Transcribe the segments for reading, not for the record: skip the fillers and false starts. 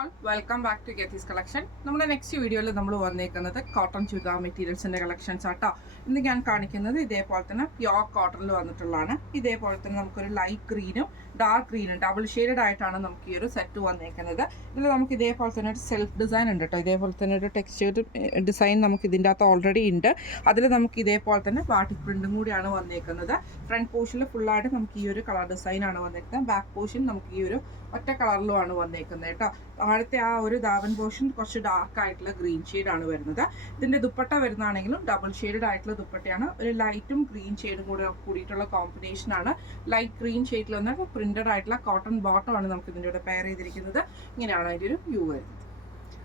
All welcome back to Geethi's collection. നമ്മുടെ next വീഡിയോയിൽ നമ്മൾ വന്നേക്കുന്നത് കോട്ടൺ ചുരിദാർ മെറ്റീരിയൽസിന്റെ കളക്ഷൻസ് ആട്ടോ. ഇന്ന് ഞാൻ കാണിക്കുന്നത് ഇതേപോലെ തന്നെ പ്യോർ കോട്ടണിൽ വന്നിട്ടുള്ളതാണ്. ഇതേപോലെ തന്നെ നമുക്കൊരു ലൈറ്റ് ഗ്രീനും ഡാർക്ക് ഗ്രീനും ഡബിൾ ഷെയ്ഡഡ് ആയിട്ടാണ് നമുക്ക് ഈ ഒരു സെറ്റ് വന്നേക്കുന്നത്. ഇതിൽ നമുക്ക് ഇതേപോലെ തന്നെ ഒരു സെൽഫ് ഡിസൈൻ ഉണ്ട് കേട്ടോ. ഇതേപോലെ തന്നെ ഒരു ടെക്സ്ചേർഡ് ഡിസൈൻ നമുക്ക് ഇതിൻ്റെ അകത്ത് ഓൾറെഡി ഉണ്ട്. അതിൽ നമുക്ക് ഇതേപോലെ തന്നെ ബാട്ടിക് പ്രിന്റും കൂടിയാണ് വന്നേക്കുന്നത്. ഫ്രണ്ട് പോർഷനിൽ ഫുള്ളായിട്ട് നമുക്ക് ഈ ഒരു കളർ ഡിസൈൻ ആണ് വന്നേക്കുന്നത്. ബാക്ക് പോർഷൻ നമുക്ക് ഈ ഒരു ഒറ്റ കളറിലുമാണ് വന്നേക്കുന്നത് കേട്ടോ. താഴത്തെ ആ ഒരു ദാവൻ പോർഷൻ കുറച്ച് ഡാർക്ക് ആയിട്ടുള്ള ഗ്രീൻ ഷെയ്ഡാണ് വരുന്നത്. ഇതിൻ്റെ ദുപ്പട്ട വരുന്നതാണെങ്കിലും ഡബിൾ ഷെയ്ഡഡ് ആയിട്ടുള്ള ദുപ്പട്ടയാണ്. ഒരു ലൈറ്റും ഗ്രീൻ ഷെയ്ഡും കൂടിയിട്ടുള്ള കോമ്പിനേഷനാണ്. ലൈറ്റ് ഗ്രീൻ ഷെയ്ഡിൽ വന്ന പ്രിന്റഡ് ആയിട്ടുള്ള കോട്ടൺ ബോട്ടം ആണ് നമുക്ക് ഇതിൻ്റെ കൂടെ പെയർ ചെയ്തിരിക്കുന്നത്. ഇങ്ങനെയാണ് അതിൻ്റെ ഒരു വ്യൂ വരുന്നത്.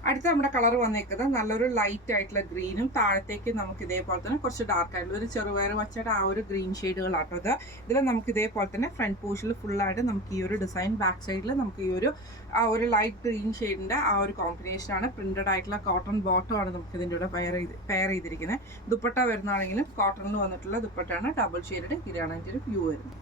അടുത്ത നമ്മുടെ കളർ വന്നേക്കുന്നത് നല്ലൊരു ലൈറ്റ് ആയിട്ടുള്ള ഗ്രീനും താഴത്തേക്ക് നമുക്ക് ഇതേപോലെ തന്നെ കുറച്ച് ഡാർക്ക് ആയിട്ടുള്ള ഒരു ചെറുപയർ വച്ചയുടെ ആ ഒരു ഗ്രീൻ ഷെയ്ഡുകളാട്ടോ ഇത്. ഇതിൽ നമുക്ക് ഇതേപോലെ തന്നെ ഫ്രണ്ട് പോർഷനിൽ ഫുള്ളായിട്ട് നമുക്ക് ഈ ഒരു ഡിസൈൻ, ബാക്ക് സൈഡിൽ നമുക്ക് ഈ ഒരു ആ ഒരു ലൈറ്റ് ഗ്രീൻ ഷെയ്ഡിൻ്റെ ആ ഒരു കോമ്പിനേഷനാണ്. പ്രിന്റഡ് ആയിട്ടുള്ള കോട്ടൺ ബോട്ടം ആണ് നമുക്ക് ഇതിൻ്റെ കൂടെ പെയർ ചെയ്തിരിക്കുന്നത്. ദുപ്പട്ട വരുന്നതാണെങ്കിലും കോട്ടണിൽ വന്നിട്ടുള്ള ദുപ്പട്ടയാണ്. Double shade. ഇതാണ് അതിൻ്റെ ഒരു വ്യൂ വരുന്നത്.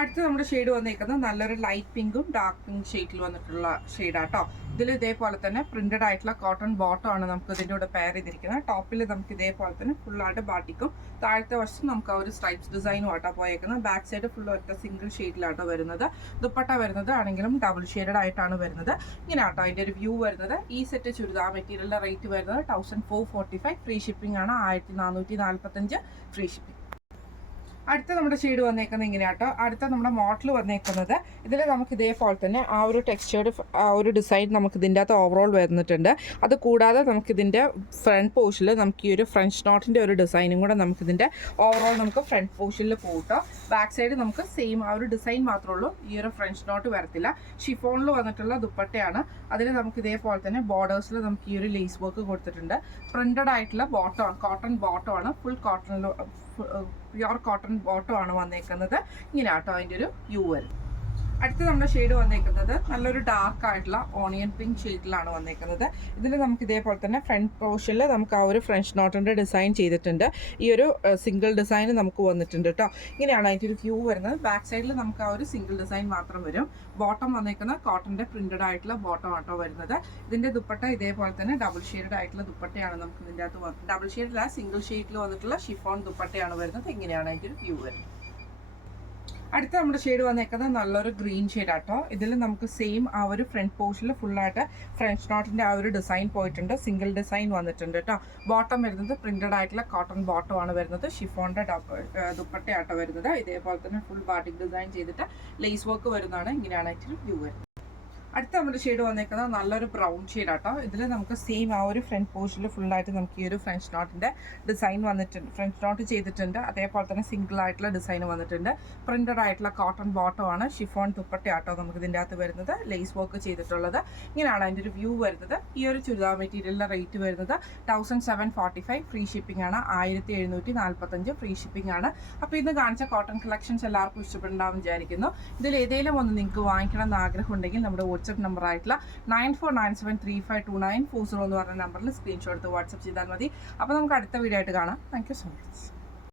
അടുത്ത് നമ്മുടെ ഷെയ്ഡ് വന്നേക്കുന്നത് നല്ലൊരു ലൈറ്റ് പിങ്കും ഡാർക്ക് പിങ്ക് ഷെയ്ഡിൽ വന്നിട്ടുള്ള ഷെയ്ഡാട്ടോ. ഇതിൽ ഇതേപോലെ തന്നെ പ്രിന്റഡ് ആയിട്ടുള്ള കോട്ടൺ ബോട്ടം ആണ് നമുക്ക് ഇതിൻ്റെ കൂടെ പെയർ ചെയ്തിരിക്കുന്നത്. ടോപ്പിൽ നമുക്ക് ഇതേപോലെ തന്നെ ഫുള്ളായിട്ട് ബാട്ടിക്കും താഴത്തെ വശം നമുക്ക് ആ ഒരു സ്ട്രൈപ്സ് ഡിസൈനും ആട്ടോ പോയേക്കുന്നത്. ബാക്ക് സൈഡ് ഫുൾ ഒറ്റ സിംഗിൾ ഷെയ്ഡിലാട്ടോ വരുന്നത്. ദുപ്പട്ട വരുന്നത് ആണെങ്കിലും ഡബിൾ ഷെയ്ഡഡ് ആയിട്ടാണ് വരുന്നത്. ഇങ്ങനെ ആട്ടോ അതിൻ്റെ ഒരു വ്യൂ വരുന്നത്. ഈ സെറ്റ് ചുരിദാർ മെറ്റീരിയലിൻ്റെ റേറ്റ് വരുന്നത് 1445. ഫ്രീ ഷിപ്പിംഗ് ആണ്. 1445 ഫ്രീ ഷിപ്പിംഗ്. അടുത്ത നമ്മുടെ ഷെയ്ഡ് വന്നേക്കുന്നത് ഇങ്ങനെയാട്ടോ. അടുത്ത നമ്മുടെ മോഡൽ വന്നേക്കുന്നത് ഇതിൽ നമുക്ക് ഇതേപോലെ തന്നെ ആ ഒരു ടെക്സ്ചേർഡ് ആ ഒരു ഡിസൈൻ നമുക്ക് ഇതിൻ്റെ അകത്ത് ഓവറോൾ വരുന്നിട്ടുണ്ട്. അത് കൂടാതെ നമുക്കിതിൻ്റെ ഫ്രണ്ട് പോർഷനിൽ നമുക്ക് ഈ ഒരു ഫ്രഞ്ച് നോട്ടിൻ്റെ ഒരു ഡിസൈനും കൂടെ നമുക്കിതിൻ്റെ ഓവറോൾ നമുക്ക് ഫ്രണ്ട് പോർഷനിൽ പോകട്ടോ. ബാക്ക് സൈഡ് നമുക്ക് സെയിം ആ ഒരു ഡിസൈൻ മാത്രമേ ഉള്ളൂ. ഈ ഒരു ഫ്രഞ്ച് നോട്ട് വരത്തില്ല. ഷിഫോണിൽ വന്നിട്ടുള്ള ദുപ്പട്ടയാണ്. അതിൽ നമുക്ക് ഇതേപോലെ തന്നെ ബോർഡേഴ്സിൽ നമുക്ക് ഈ ഒരു ലേസ് വർക്ക് കൊടുത്തിട്ടുണ്ട്. പ്രിന്റഡ് ആയിട്ടുള്ള ബോട്ടമാണ്, കോട്ടൺ ബോട്ടമാണ്. ഫുൾ കോട്ടണിൽ പ്യുവർ കോട്ടൺ ബോട്ടം ആണ് വന്നേക്കുന്നത്. ഇങ്ങനെ ആട്ടോ അതിൻ്റെ ഒരു വ്യൂ വരും. അടുത്ത നമ്മുടെ ഷെയ്ഡ് വന്നേക്കുന്നത് നല്ലൊരു ഡാർക്ക് ആയിട്ടുള്ള ഓണിയൻ പിങ്ക് ഷെയ്ഡിലാണ് വന്നേക്കുന്നത്. ഇതിൽ നമുക്ക് ഇതേപോലെ തന്നെ ഫ്രണ്ട് പോർഷനിൽ നമുക്ക് ആ ഒരു ഫ്രഞ്ച് നോട്ടിൻ്റെ ഡിസൈൻ ചെയ്തിട്ടുണ്ട്. ഈ ഒരു സിംഗിൾ ഡിസൈൻ നമുക്ക് വന്നിട്ടുണ്ട് കേട്ടോ. ഇങ്ങനെയാണ് അതിൻ്റെ ഒരു വ്യൂ വരുന്നത്. ബാക്ക് സൈഡിൽ നമുക്ക് ആ ഒരു സിംഗിൾ ഡിസൈൻ മാത്രം വരും. ബോട്ടം വന്നേക്കുന്ന കോട്ടൻ്റെ പ്രിന്റഡ് ആയിട്ടുള്ള ബോട്ടം ആട്ടോ വരുന്നത്. ഇതിൻ്റെ ദുപ്പട്ട ഇതേപോലെ തന്നെ ഡബിൾ ഷെയ്ഡ് ആയിട്ടുള്ള ദുപ്പട്ടയാണ് നമുക്ക് ഇതിൻ്റെ അകത്ത് ഡബിൾ ഷെയ്ഡില്ല, സിംഗിൾ ഷെയ്ഡിൽ വന്നിട്ടുള്ള ഷിഫോൺ ദുപ്പട്ടയാണ് വരുന്നത്. ഇങ്ങനെയാണ് അതിൻ്റെ ഒരു വ്യൂ വരുന്നത്. അടുത്ത നമ്മുടെ ഷെയ്ഡ് വന്നേക്കുന്നത് നല്ലൊരു ഗ്രീൻ ഷെയ്ഡ് ആട്ടോ. ഇതിൽ നമുക്ക് സെയിം ആ ഒരു ഫ്രണ്ട് പോർഷനിൽ ഫുള്ളായിട്ട് ഫ്രഞ്ച് നോട്ടിൻ്റെ ആ ഒരു ഡിസൈൻ പോയിട്ടുണ്ട്. സിംഗിൾ ഡിസൈൻ വന്നിട്ടുണ്ട് കേട്ടോ. ബോട്ടം വരുന്നത് പ്രിന്റഡ് ആയിട്ടുള്ള കോട്ടൺ ബോട്ടം ആണ് വരുന്നത്. ഷിഫോണിൻ്റെ ദുപ്പട്ടയാട്ടോ വരുന്നത്. ഇതേപോലെ തന്നെ ഫുൾ ബാട്ടിക് ഡിസൈൻ ചെയ്തിട്ട് ലേസ് വർക്ക് വരുന്നതാണ്. ഇങ്ങനെയാണ് ആയിട്ട് വ്യൂ വരുന്നത്. അടുത്ത നമ്മുടെ ഷെയ്ഡ് വന്നേക്കുന്നത് നല്ലൊരു ബ്രൗൺ ഷെയ്ഡ് ആട്ടോ. ഇതിൽ നമുക്ക് സെയിം ആ ഒരു ഫ്രണ്ട് പോർഷനിൽ ഫുള്ളായിട്ട് നമുക്ക് ഈ ഒരു ഫ്രഞ്ച് നോട്ടിൻ്റെ ഡിസൈൻ വന്നിട്ടുണ്ട്. ഫ്രഞ്ച് നോട്ട് ചെയ്തിട്ടുണ്ട്. അതേപോലെ തന്നെ സിംഗിൾ ആയിട്ടുള്ള ഡിസൈൻ വന്നിട്ടുണ്ട്. പ്രിന്റഡ് ആയിട്ടുള്ള കോട്ടൺ ബോട്ടം ആണ്. ഷിഫോൺ ദുപ്പട്ട ആട്ടോ നമുക്ക് ഇതിൻ്റെ അകത്ത് വരുന്നത്. ലേസ് വർക്ക് ചെയ്തിട്ടുള്ളത്. ഇങ്ങനെയാണ് അതിൻ്റെ ഒരു വ്യൂ വരുന്നത്. ഈ ഒരു ചുരിദാർ മെറ്റീരിയലിൻ്റെ റേറ്റ് വരുന്നത് 1745. ഫ്രീ ഷിപ്പിംഗ് ആണ്. 1745 ഫ്രീ ഷിപ്പിംഗ് ആണ്. അപ്പോൾ ഇന്ന് കാണിച്ച കോട്ടൺ കളക്ഷൻസ് എല്ലാവർക്കും ഇഷ്ടപ്പെടുന്നുണ്ടാവും വിചാരിക്കുന്നു. ഇതിൽ ഏതെങ്കിലും ഒന്ന് നിങ്ങൾക്ക് വാങ്ങിക്കണം എന്ന് ആഗ്രഹം ഉണ്ടെങ്കിൽ നമ്മുടെ വാട്സ്ആപ്പ് നമ്പർ ആയിട്ടുള്ള 9497352940 എന്ന് പറഞ്ഞ നമ്പറിൽ സ്ക്രീൻഷോട്ട് എടുത്ത് വാട്സ്ആപ്പ് ചെയ്താൽ മതി. അപ്പോൾ നമുക്ക് അടുത്ത വീഡിയോ ആയിട്ട് കാണാം. Thank you so much.